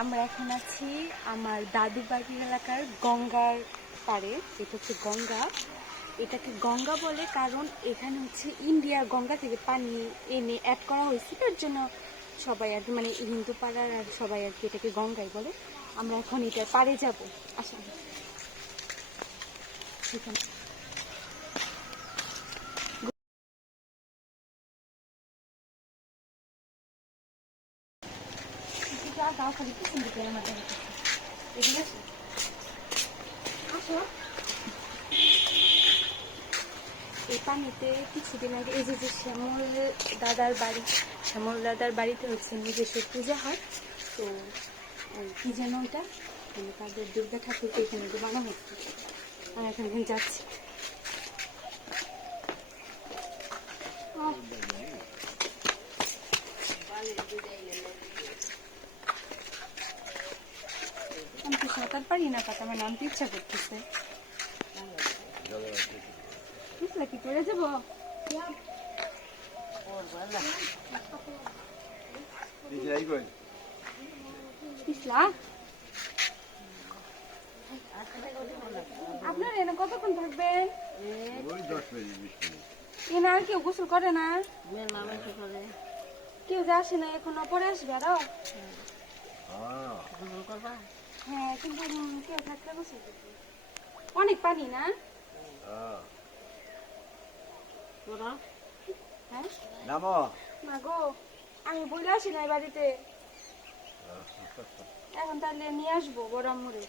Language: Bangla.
আমরা এখন আছি আমার দাদু বাড়ির এলাকার গঙ্গার পাড়ে। এটা হচ্ছে গঙ্গা। এটাকে গঙ্গা বলে কারণ এখানে হচ্ছে ইন্ডিয়ার গঙ্গা থেকে পানি এনে অ্যাড করা হয়েছে, তার জন্য সবাই আর কি মানে হিন্দু পাড়ার আর সবাই আর কি এটাকে গঙ্গাই বলে। আমরা এখন এটার পাড়ে যাবো। আসা সেখানে এই পানিতে কিছুদিন আগে এই যে শ্যামল দাদার বাড়িতে হচ্ছে নিজস্ব পূজা হয়। তো কি যেন ওটা মানে তাদের দুর্গা ঠাকুরকে এখানে বানানো হচ্ছে। আর এখন যাচ্ছি। আমি তো সাঁতার পারি না, পাতা আমার নামতে ইচ্ছা করতেছে। বুঝলে কি করে যাবো? আপনার এনে কতক্ষণ থাকবেন? এনে আর কেউ গোসল করে না? কেউ যে আসে না এখনো, পরে আসবে আরো। হ্যাঁ কিন্তু কেউ থাকলে গোসল করবে। অনেক পানি না? হ্যাঁ না গো, আমি বলে আসি না বাড়িতে। এখন তাহলে নিয়ে আসবো বড় আম্মুরে।